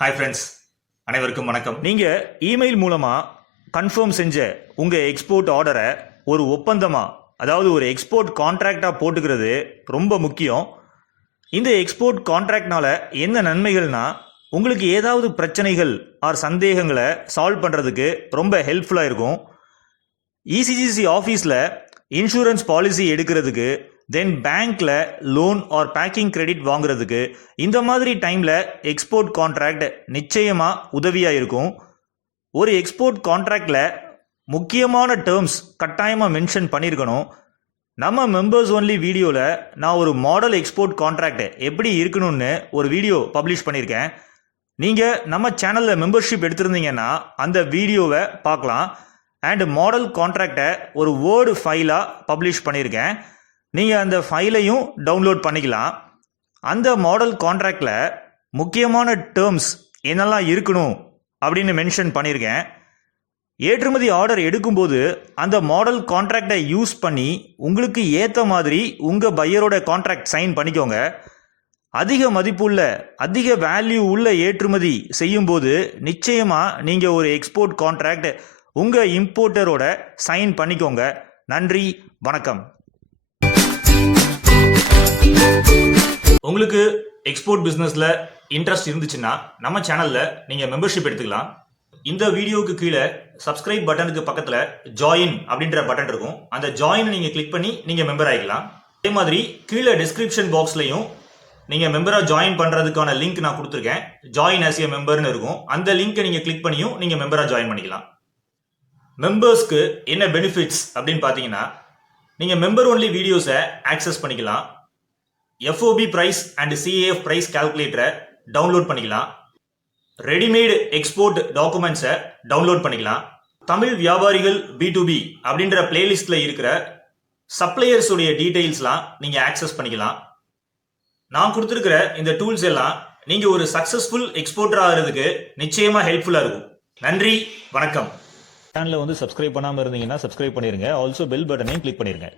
Hi friends, அனைவருக்கும் வணக்கம். நீங்கள் இமெயில் மூலமாக கன்ஃபார்ம் செஞ்ச உங்கள் எக்ஸ்போர்ட் ஆர்டரை ஒரு ஒப்பந்தமாக, அதாவது ஒரு எக்ஸ்போர்ட் கான்ட்ராக்டாக போட்டுக்கிறது ரொம்ப முக்கியம். இந்த எக்ஸ்போர்ட் கான்ட்ராக்ட்னால என்ன நன்மைகள்னா, உங்களுக்கு ஏதாவது பிரச்சனைகள் ஆர் சந்தேகங்களை சால்வ் பண்ணுறதுக்கு ரொம்ப ஹெல்ப்ஃபுல்லாக இருக்கும். இசிஜிசி ஆஃபீஸில் இன்சூரன்ஸ் பாலிசி எடுக்கிறதுக்கு, தென் பேங்க்கில் லோன் ஆர் பேக்கிங் கிரெடிட் வாங்குறதுக்கு, இந்த மாதிரி டைமில் எக்ஸ்போர்ட் கான்ட்ராக்ட் நிச்சயமாக உதவியாக இருக்கும். ஒரு எக்ஸ்போர்ட் கான்ட்ராக்டில் முக்கியமான டேர்ம்ஸ் கட்டாயமாக மென்ஷன் பண்ணியிருக்கணும். நம்ம மெம்பர்ஸ் ஒன்லி வீடியோவில் நான் ஒரு மாடல் எக்ஸ்போர்ட் கான்ட்ராக்ட் எப்படி இருக்கணும்னு ஒரு வீடியோ பப்ளிஷ் பண்ணியிருக்கேன். நீங்கள் நம்ம சேனலில் மெம்பர்ஷிப் எடுத்திருந்தீங்கன்னா அந்த வீடியோவை பார்க்கலாம். அண்ட் மாடல் கான்ட்ராக்டை ஒரு வேர்டு ஃபைலாக பப்ளிஷ் பண்ணியிருக்கேன். நீங்கள் அந்த ஃபைலையும் டவுன்லோட் பண்ணிக்கலாம். அந்த மாடல் கான்ட்ராக்டில் முக்கியமான டேர்ம்ஸ் என்னெல்லாம் இருக்கணும் அப்படின்னு மென்ஷன் பண்ணியிருக்கேன். ஏற்றுமதி ஆர்டர் எடுக்கும்போது அந்த மாடல் கான்ட்ராக்டை யூஸ் பண்ணி உங்களுக்கு ஏற்ற மாதிரி உங்கள் பையரோட கான்ட்ராக்ட் சைன் பண்ணிக்கோங்க. அதிக மதிப்புள்ள, அதிக வேல்யூ உள்ள ஏற்றுமதி செய்யும்போது நிச்சயமாக நீங்கள் ஒரு எக்ஸ்போர்ட் கான்ட்ராக்ட் உங்கள் இம்போர்ட்டரோட சைன் பண்ணிக்கோங்க. நன்றி, வணக்கம். உங்களுக்கு எக்ஸ்போர்ட் பிஸ்னஸில் இன்ட்ரெஸ்ட் இருந்துச்சுன்னா நம்ம சேனலில் நீங்கள் மெம்பர்ஷிப் எடுத்துக்கலாம். இந்த வீடியோவுக்கு கீழே சப்ஸ்கிரைப் பட்டனுக்கு பக்கத்தில் ஜாயின் அப்படின்ற பட்டன் இருக்கும். அந்த ஜாயின் நீங்கள் கிளிக் பண்ணி நீங்கள் மெம்பர் ஆகிக்கலாம். அதே மாதிரி கீழே டிஸ்கிரிப்ஷன் பாக்ஸ்லையும் நீங்கள் மெம்பராக ஜாயின் பண்ணுறதுக்கான லிங்க் நான் கொடுத்துருக்கேன். ஜாயின் ஆஸ் ஏ மெம்பர்னு இருக்கும். அந்த லிங்க்கை நீங்கள் கிளிக் பண்ணியும் நீங்கள் மெம்பராக ஜாயின் பண்ணிக்கலாம். மெம்பர்ஸ்க்கு என்ன பெனிஃபிட்ஸ் அப்படின்னு பார்த்தீங்கன்னா, நீங்கள் மெம்பர் ஒன்லி வீடியோஸை ஆக்சஸ் பண்ணிக்கலாம். FOB price and CAF price கால்குலேட்டரை டவுன்லோட் பண்ணிக்கலாம். ரெடிமேடு எக்ஸ்போர்ட் டாக்குமெண்ட்ஸை டவுன்லோட் பண்ணிக்கலாம். தமிழ் வியாபாரிகள் B2B அப்படின்ற பிளேலிஸ்டில் இருக்கிற சப்ளையர்ஸுடைய டீட்டெயில்ஸ்லாம் நீங்கள் ஆக்சஸ் பண்ணிக்கலாம். நான் கொடுத்துருக்கிற இந்த டூல்ஸ் எல்லாம் நீங்கள் ஒரு சக்ஸஸ்ஃபுல் எக்ஸ்போர்ட்டர் ஆகிறதுக்கு நிச்சயமாக ஹெல்ப்ஃபுல்லாக இருக்கும். நன்றி, வணக்கம். சேனலை சப்ஸ்கிரைப் பண்ணாமல் இருந்தீங்கன்னா சப்ஸ்கிரைப் பண்ணிடுங்க. ஆல்சோ பெல் பட்டனையும் கிளிக் பண்ணிடுங்க.